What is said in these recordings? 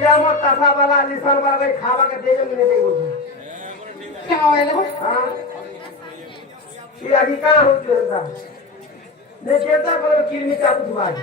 যেমন তাসা বালা লিসান বালা খাওয়া কে দিয়ে মিলে দিয়ে বলছে क्या है लो हाँ ये आगे कहाँ हो चुका है देता करो किरमी चाबू तुम्हारी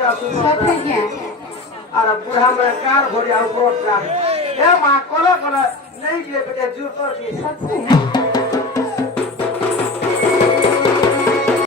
तेरा खूबसूरत अरे बुढ़ा में कार भरिया ऊपर का ए मां कोला कोला नहीं दिए बेटे जूतर की सबसे